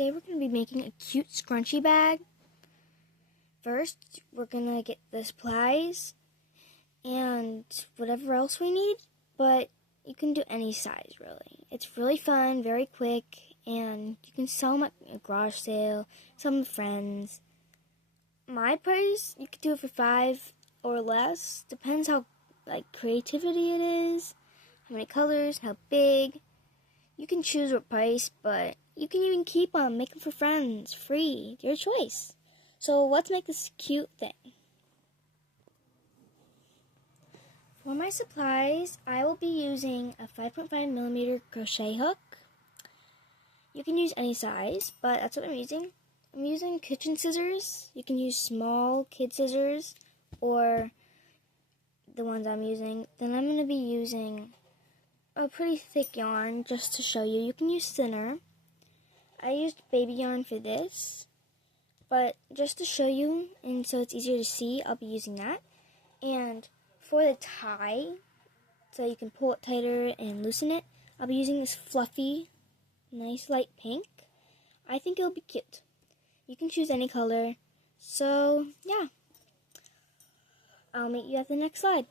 Today we're going to be making a cute scrunchie bag. First, we're going to get the supplies and whatever else we need, but you can do any size really. It's really fun, very quick, and you can sell them at a garage sale, sell them to friends. My price, you could do it for $5 or less. Depends how creativity it is, how many colors, how big. You can choose what price, but you can even keep them, make them for friends, free, your choice. So let's make this cute thing. For my supplies, I will be using a 5.5mm crochet hook. You can use any size, but that's what I'm using. I'm using kitchen scissors. You can use small kid scissors or the ones I'm using. Then I'm going to be using a pretty thick yarn just to show you. You can use thinner. I used baby yarn for this, but just to show you and so it's easier to see, I'll be using that. And for the tie, so you can pull it tighter and loosen it, I'll be using this fluffy, nice light pink. I think it'll be cute. You can choose any color. So, yeah. I'll meet you at the next slide.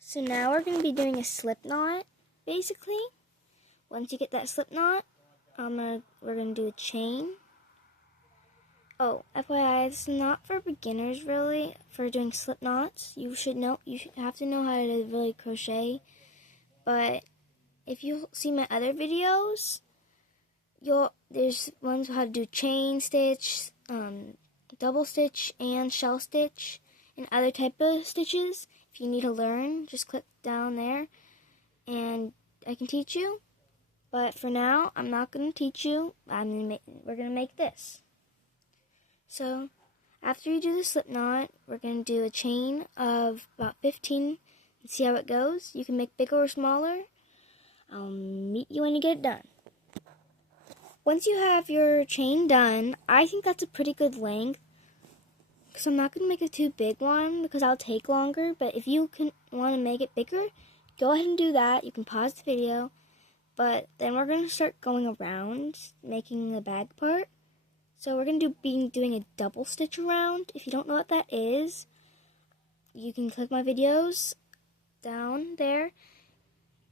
So now we're going to be doing a slip knot, basically. Once you get that slip knot, we're going to do a chain. Oh, FYI, this is not for beginners really, for doing slip knots. You should have to know how to really crochet. But if you see my other videos, there's ones how to do chain stitch, double stitch, and shell stitch, and other type of stitches. If you need to learn, just click down there, and I can teach you. But for now, I'm not going to teach you. We're going to make this. So, after you do the slip knot, we're going to do a chain of about 15 and see how it goes. You can make bigger or smaller. I'll meet you when you get it done. Once you have your chain done, I think that's a pretty good length. Because I'm not going to make a too big one because I'll take longer. But if you want to make it bigger, go ahead and do that. You can pause the video. But then we're going to start going around, making the bag part. So we're going to be doing a double stitch around. If you don't know what that is, you can click my videos down there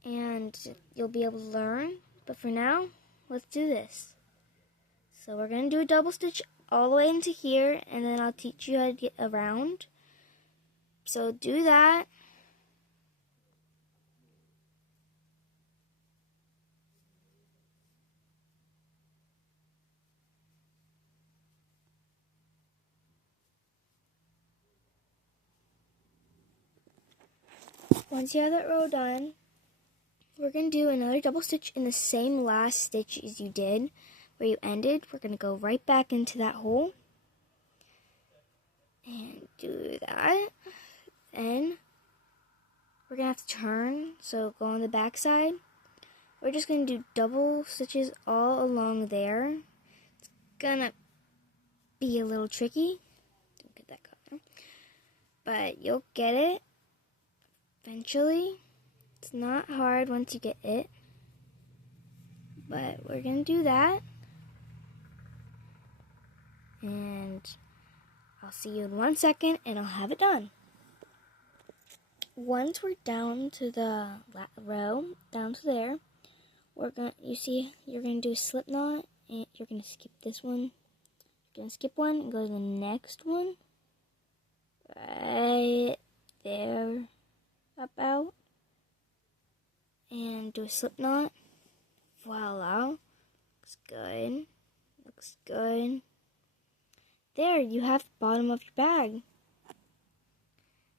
and you'll be able to learn. But for now, let's do this. So we're going to do a double stitch all the way into here, and then I'll teach you how to get around. So do that. Once you have that row done, we're going to do another double stitch in the same last stitch as you did, where you ended. We're going to go right back into that hole and do that. And we're going to have to turn, so go on the back side. We're just going to do double stitches all along there. It's going to be a little tricky. Don't get that color. But you'll get it eventually. It's not hard once you get it. But we're going to do that. And I'll see you in 1 second and I'll have it done. Once we're down to the row, down to there, you're going to do a slip knot and you're going to skip this one. You're going to skip one and go to the next one. Right there about. And do a slip knot. Voila. Looks good. Looks good. There, you have the bottom of your bag.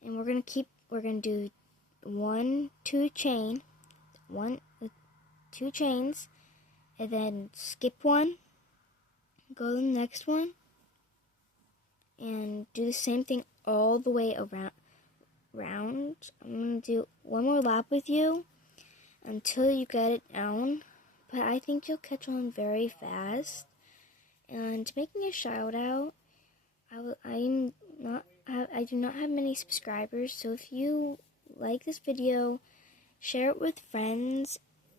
And we're going to do 2 chains, and then skip one, go to the next one, and do the same thing all the way around. I'm going to do one more lap with you until you get it down, but I think you'll catch on very fast. And making a shout out, I do not have many subscribers, so if you like this video, share it with friends,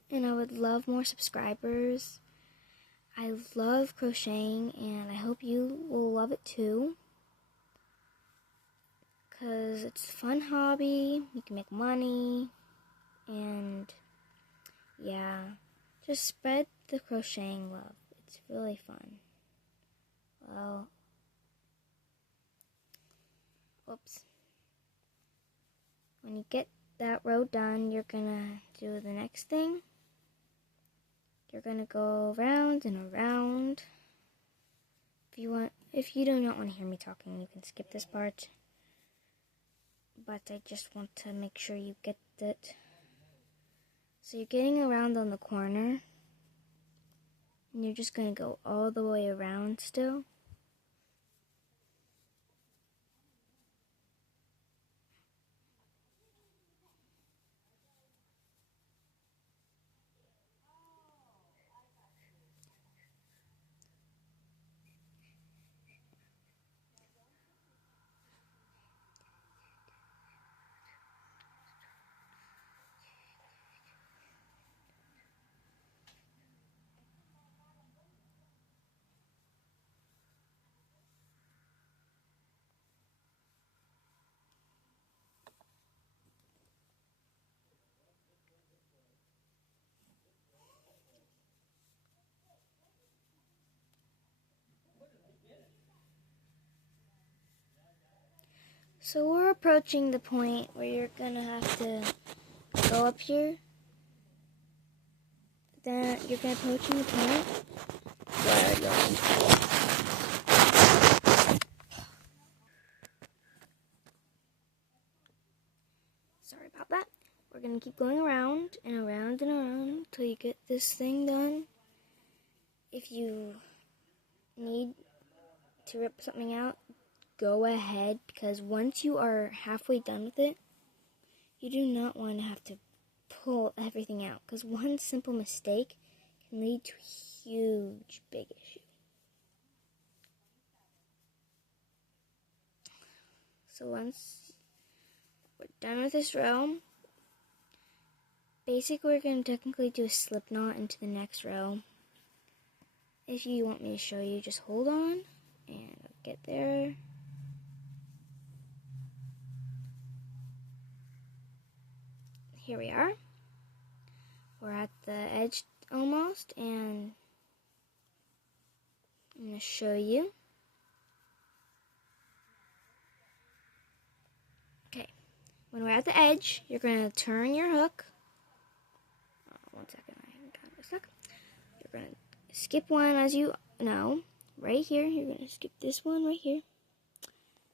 and I would love more subscribers. I love crocheting, and I hope you will love it too. Because it's a fun hobby, you can make money, and yeah, just spread the crocheting love. It's really fun. Well, oops. When you get that row done, you're gonna do the next thing. You're gonna go around and around. If you do not want to hear me talking, you can skip this part. But I just want to make sure you get it. So you're getting around on the corner, and you're just gonna go all the way around still. So we're approaching the point where you're gonna have to go up here. Then you're gonna approaching the point where you'll. Sorry about that. We're gonna keep going around and around and around until you get this thing done. If you need to rip something out, go ahead, because once you are halfway done with it, you do not want to have to pull everything out, because one simple mistake can lead to a huge, big issue. So once we're done with this row, basically we're going to technically do a slip knot into the next row. If you want me to show you, just hold on, and I'll get there. Here we are. We're at the edge almost, and I'm going to show you. Okay, when we're at the edge, you're going to turn your hook. One second, I haven't got it stuck. You're going to skip one, as you know, right here. You're going to skip this one right here.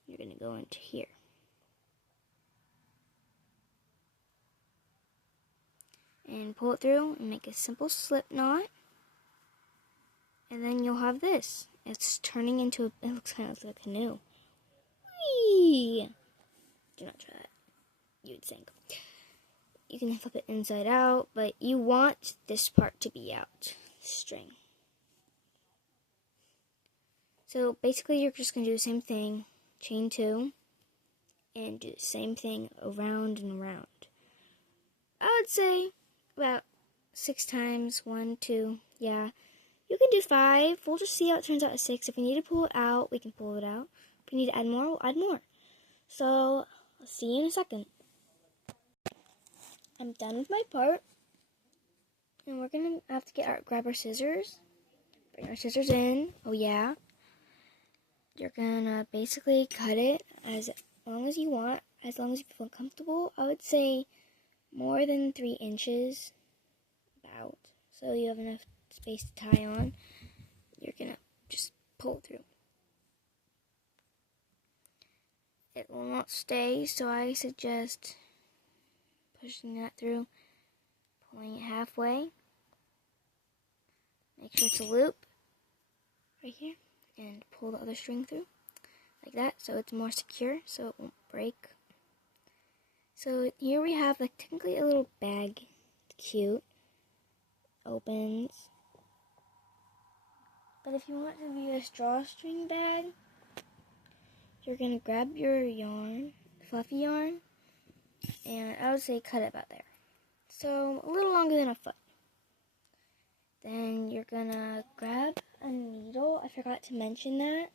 You're going to go into here. And pull it through and make a simple slip knot. And then you'll have this. It's turning into it looks kind of like a canoe. Whee! Do not try that. You would sink. You can flip it inside out, but you want this part to be out. String. So basically you're just going to do the same thing. Chain 2. And do the same thing around and around. I would say about 6 times. 1, 2, yeah. You can do 5. We'll just see how it turns out at 6. If we need to pull it out, we can pull it out. If we need to add more, we'll add more. So, I'll see you in a second. I'm done with my part. And we're going to have to grab our scissors. Bring our scissors in. Oh, yeah. You're going to basically cut it as long as you want. As long as you feel comfortable. I would say more than 3 inches. About. So you have enough space to tie on. You're going to just pull through. It will not stay, so I suggest pushing that through, pulling it halfway. Make sure it's a loop right here, and pull the other string through like that, so it's more secure, so it won't break. So here we have like technically a little bag. It's cute. Opens. But if you want to be a drawstring bag, you're going to grab your yarn, fluffy yarn, and I would say cut it about there. So a little longer than a foot. Then you're gonna grab a needle. I forgot to mention that.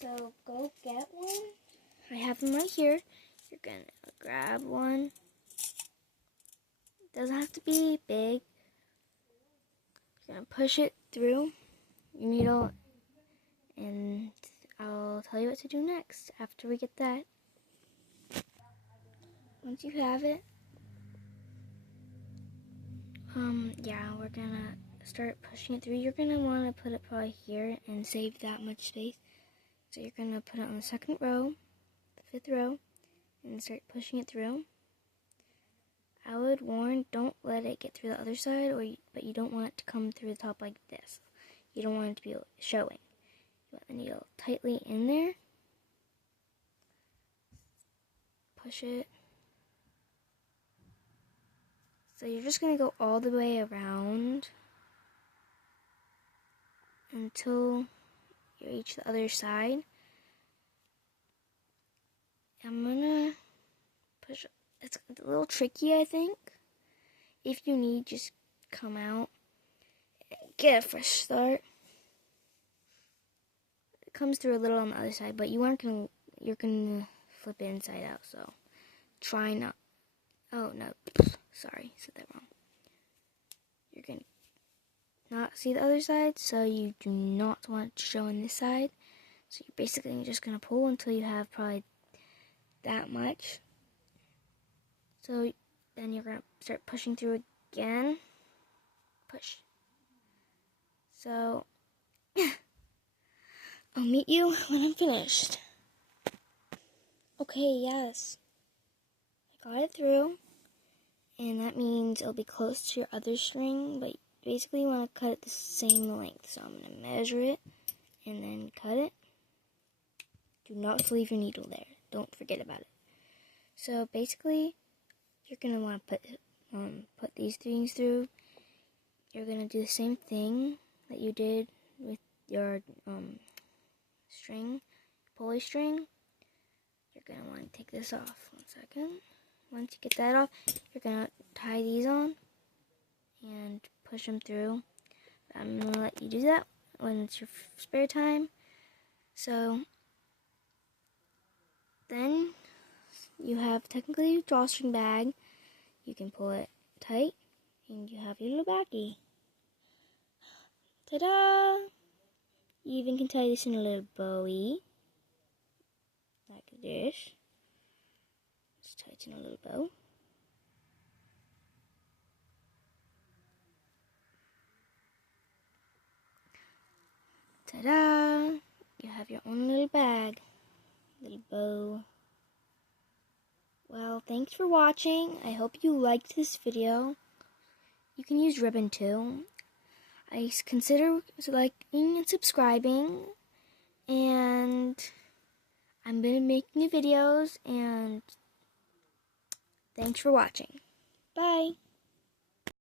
So go get one. I have them right here. You're gonna grab one. It doesn't have to be big. You're gonna push it through your needle, and I'll tell you what to do next after we get that. Once you have it, yeah, we're gonna start pushing it through. You're gonna want to put it probably here and save that much space. So you're gonna put it on the second row, the 5th row, and start pushing it through. I would warn, don't let it get through the other side, but you don't want it to come through the top like this. You don't want it to be showing. You want the needle tightly in there. Push it. So you're just going to go all the way around until you reach the other side. I'm going to push. It's a little tricky, I think. If you need, just come out and get a fresh start. It comes through a little on the other side, but you're gonna flip it inside out, so try not. Oh no, sorry, said that wrong. You're gonna not see the other side, so you do not want it to show on this side. So you're basically just gonna pull until you have probably that much. So then you're gonna start pushing through again. Push. So I'll meet you when I'm finished. Okay, yes. I got it through. And that means it'll be close to your other string, but basically you want to cut it the same length. So I'm going to measure it and then cut it. Do not leave your needle there. Don't forget about it. So basically, you're going to want to put these things through. You're going to do the same thing that you did with your string, pulley string. You're going to want to take this off. 1 second. Once you get that off, you're going to tie these on and push them through. I'm going to let you do that when it's your spare time. So then you have technically a drawstring bag. You can pull it tight and you have your little baggie. Ta-da! You even can tie this in a little bowie, like this. Just tie it in a little bow. Ta-da! You have your own little bag, little bow. Well, thanks for watching. I hope you liked this video. You can use ribbon too. I consider liking and subscribing, and I'm gonna be making videos, and thanks for watching. Bye.